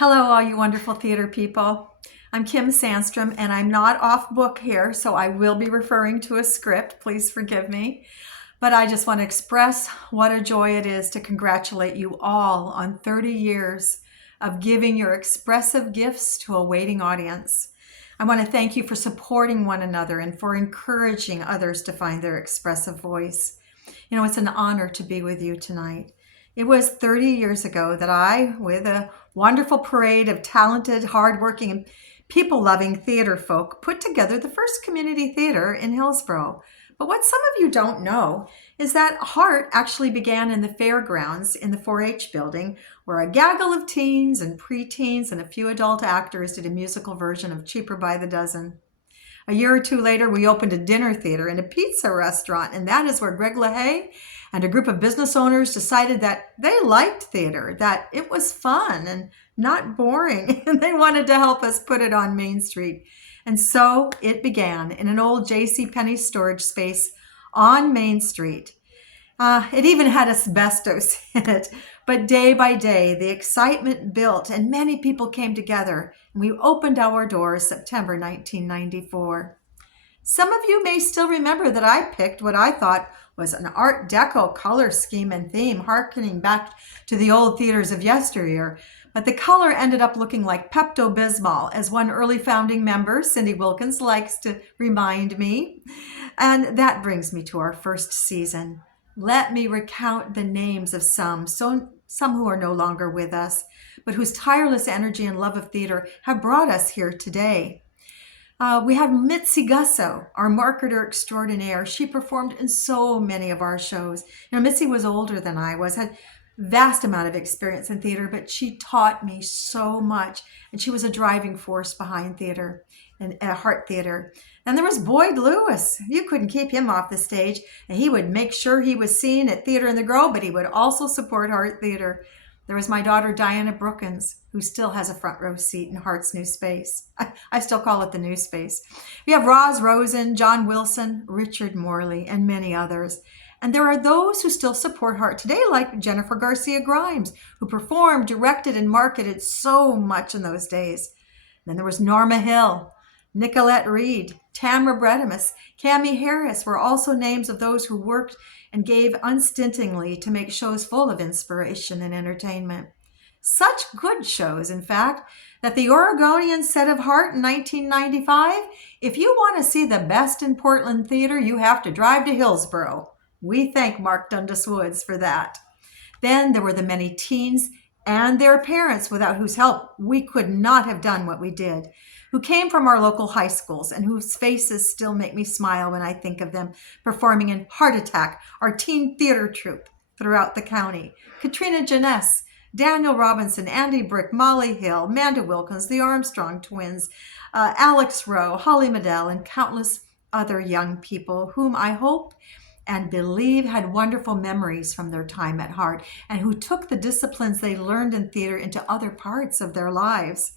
Hello, all you wonderful theater people. I'm Kim Sandstrom, and I'm not off book here, so I will be referring to a script. Please forgive me. But I just want to express what a joy it is to congratulate you all on 30 years of giving your expressive gifts to a waiting audience. I want to thank you for supporting one another and for encouraging others to find their expressive voice. It's an honor to be with you tonight. It was 30 years ago that I, with a wonderful parade of talented, hardworking, and people-loving theater folk, put together the first community theater in Hillsborough. But what some of you don't know is that HART actually began in the fairgrounds in the 4-H building, where a gaggle of teens and preteens and a few adult actors did a musical version of Cheaper by the Dozen. A year or two later, we opened a dinner theater and a pizza restaurant, and that is where Greg LaHaye and a group of business owners decided that they liked theater, that it was fun and not boring, and they wanted to help us put it on Main Street. And so it began in an old J.C. Penney storage space on Main Street. It even had asbestos in it, but day by day, the excitement built and many people came together, and we opened our doors September 1994. Some of you may still remember that I picked what I thought was an Art Deco color scheme and theme, harkening back to the old theaters of yesteryear, but the color ended up looking like Pepto-Bismol, as one early founding member, Cindy Wilkins, likes to remind me. And that brings me to our first season. Let me recount the names of some who are no longer with us, but whose tireless energy and love of theater have brought us here today. We have Mitzi Gusso, our marketer extraordinaire. She performed in so many of our shows. Mitzi was older than I was, had vast amount of experience in theater, but she taught me so much, and she was a driving force behind theater and HART Theater. And there was Boyd Lewis. You couldn't keep him off the stage, and he would make sure he was seen at Theater in the Grove, but he would also support HART Theater. There was my daughter, Diana Brookins, who still has a front row seat in HART's new space. I still call it the new space. We have Roz Rosen, John Wilson, Richard Morley, and many others. And there are those who still support HART today, like Jennifer Garcia Grimes, who performed, directed, and marketed so much in those days. Then there was Norma Hill, Nicolette Reed, Tamara Bredimus, Cammie Harris were also names of those who worked and gave unstintingly to make shows full of inspiration and entertainment. Such good shows, in fact, that the Oregonian said of HART in 1995, if you want to see the best in Portland theater, you have to drive to Hillsborough. We thank Mark Dundas Woods for that. Then there were the many teens and their parents, without whose help we could not have done what we did, who came from our local high schools and whose faces still make me smile when I think of them performing in Heart Attack, our teen theater troupe throughout the county. Katrina Janess, Daniel Robinson, Andy Brick, Molly Hill, Manda Wilkins, the Armstrong twins, Alex Rowe, Holly Medell, and countless other young people whom I hope and believe had wonderful memories from their time at HART and who took the disciplines they learned in theater into other parts of their lives.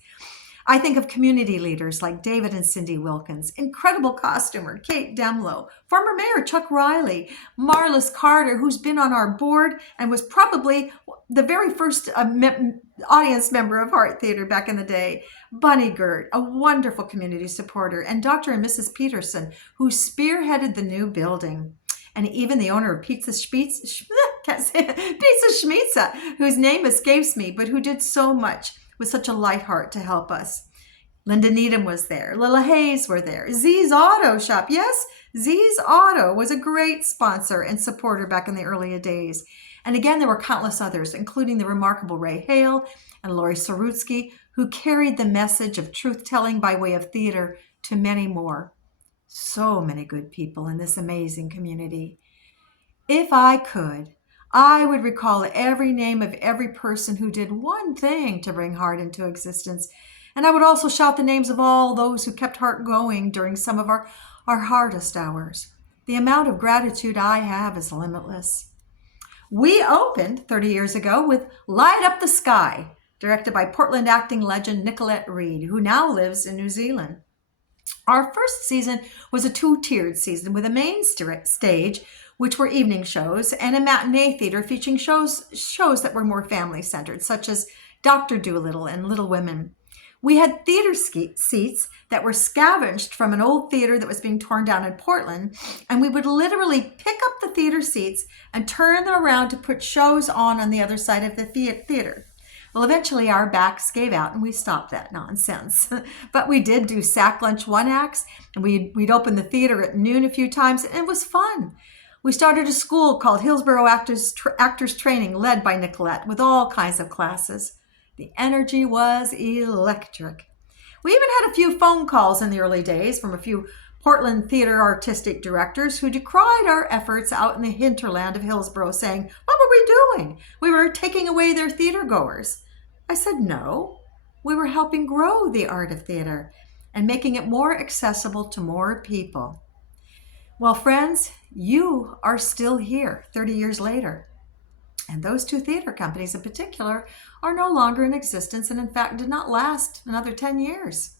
I think of community leaders like David and Cindy Wilkins, incredible costumer Kate Demlow, former Mayor Chuck Riley, Marlis Carter, who's been on our board and was probably the very first audience member of HART Theater back in the day, Bunny Gert, a wonderful community supporter, and Dr. and Mrs. Peterson, who spearheaded the new building. And even the owner of Pizza Schmitza, whose name escapes me, but who did so much with such a light heart to help us. Linda Needham was there. Lila Hayes were there. Z's Auto Shop. Yes, Z's Auto was a great sponsor and supporter back in the earlier days. And again, there were countless others, including the remarkable Ray Hale and Lori Sarutsky, who carried the message of truth-telling by way of theater to many more. So many good people in this amazing community. If I could, I would recall every name of every person who did one thing to bring HART into existence. And I would also shout the names of all those who kept HART going during some of our hardest hours. The amount of gratitude I have is limitless. We opened 30 years ago with Light Up the Sky, directed by Portland acting legend Nicolette Reed, who now lives in New Zealand. Our first season was a two-tiered season with a main stage, which were evening shows, and a matinee theater featuring shows that were more family-centered, such as Dr. Dolittle, and Little Women. We had theater seats that were scavenged from an old theater that was being torn down in Portland, and we would literally pick up the theater seats and turn them around to put shows on the other side of the theater. Well, eventually our backs gave out and we stopped that nonsense. But we did do sack lunch one acts, and we'd open the theater at noon a few times, and it was fun. We started a school called Hillsborough Actors Training, led by Nicolette, with all kinds of classes. The energy was electric. We even had a few phone calls in the early days from a few Portland theater artistic directors who decried our efforts out in the hinterland of Hillsborough, saying, "What were we doing? We were taking away their theater goers." I said, "No, we were helping grow the art of theater and making it more accessible to more people." Well, friends, you are still here 30 years later. And those two theater companies in particular are no longer in existence, and in fact did not last another 10 years.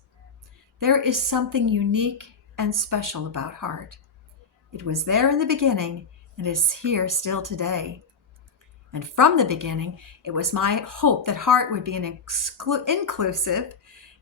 There is something unique and special about HART. It was there in the beginning and is here still today. And from the beginning, it was my hope that HART would be an inclusive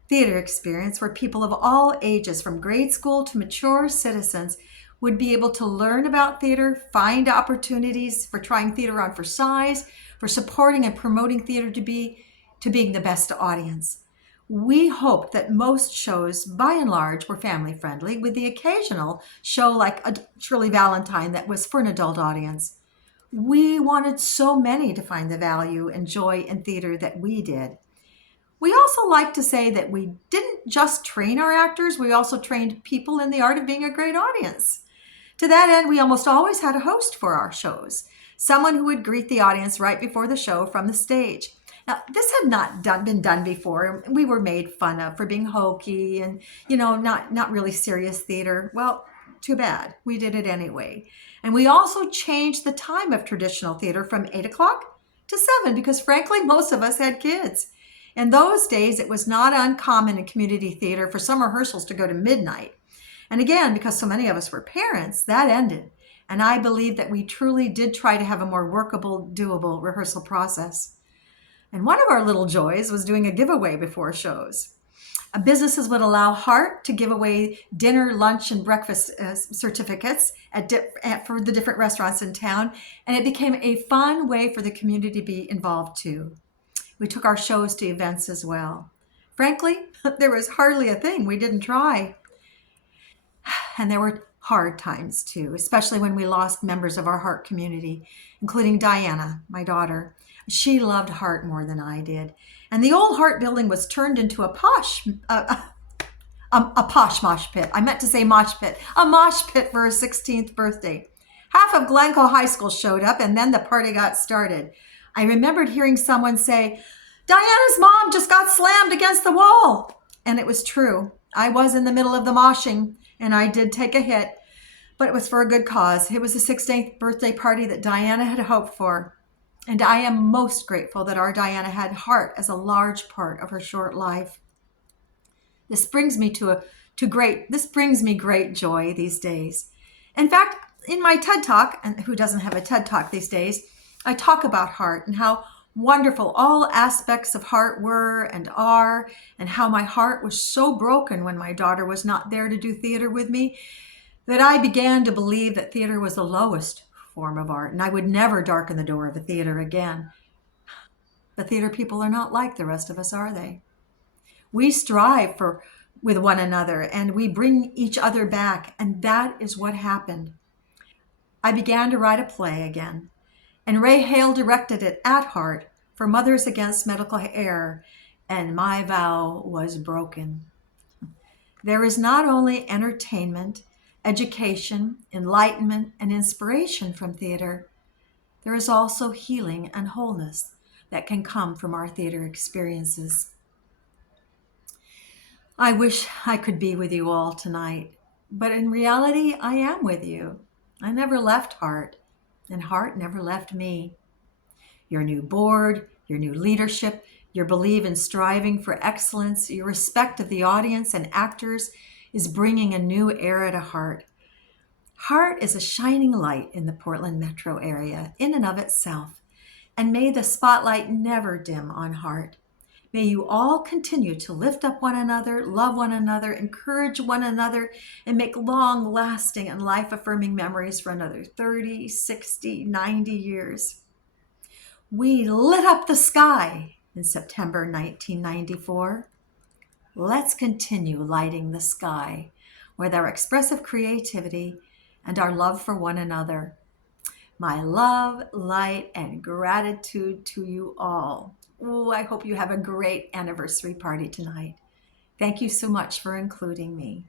theater experience where people of all ages, from grade school to mature citizens, would be able to learn about theater, find opportunities for trying theater on for size, for supporting and promoting theater to being the best audience. We hoped that most shows, by and large, were family friendly, with the occasional show like a Shirley Valentine that was for an adult audience. We wanted so many to find the value and joy in theater that we did. We also like to say that we didn't just train our actors, we also trained people in the art of being a great audience. To that end, we almost always had a host for our shows, someone who would greet the audience right before the show from the stage. Now, this had not been done before. We were made fun of for being hokey and, not really serious theater. Well, too bad. We did it anyway. And we also changed the time of traditional theater from 8 o'clock to 7 because, frankly, most of us had kids. In those days, it was not uncommon in community theater for some rehearsals to go to midnight. And again, because so many of us were parents, that ended. And I believe that we truly did try to have a more workable, doable rehearsal process. And one of our little joys was doing a giveaway before shows. Businesses would allow HART to give away dinner, lunch, and breakfast certificates for the different restaurants in town. And it became a fun way for the community to be involved too. We took our shows to events as well. Frankly, there was hardly a thing we didn't try. And there were hard times too, especially when we lost members of our HART community, including Diana, my daughter. She loved HART more than I did. And the old HART building was turned into a posh mosh pit. I meant to say mosh pit. A mosh pit for her 16th birthday. Half of Glencoe High School showed up, and then the party got started. I remembered hearing someone say, "Diana's mom just got slammed against the wall." And it was true. I was in the middle of the moshing, and I did take a hit, but it was for a good cause. It was the 16th birthday party that Diana had hoped for. And I am most grateful that our Diana had HART as a large part of her short life. This brings me great joy these days. In fact, in my TED Talk, and who doesn't have a TED Talk these days, I talk about HART and how wonderful all aspects of HART were and are, and how my heart was so broken when my daughter was not there to do theater with me, that I began to believe that theater was the lowest form of art, and I would never darken the door of a theater again. But theater people are not like the rest of us, are they? We strive with one another, and we bring each other back, and that is what happened. I began to write a play again, and Ray Hale directed it at HART for Mothers Against Medical Error, and my vow was broken. There is not only entertainment, education, enlightenment, and inspiration from theater, there is also healing and wholeness that can come from our theater experiences. I wish I could be with you all tonight, but in reality, I am with you. I never left HART, and HART never left me. Your new board, your new leadership, your belief in striving for excellence, your respect of the audience and actors is bringing a new era to HART. HART is a shining light in the Portland metro area in and of itself, and may the spotlight never dim on HART. May you all continue to lift up one another, love one another, encourage one another, and make long-lasting and life-affirming memories for another 30, 60, 90 years. We lit up the sky in September 1994. Let's continue lighting the sky with our expressive creativity and our love for one another. My love, light, and gratitude to you all. Oh, I hope you have a great anniversary party tonight. Thank you so much for including me.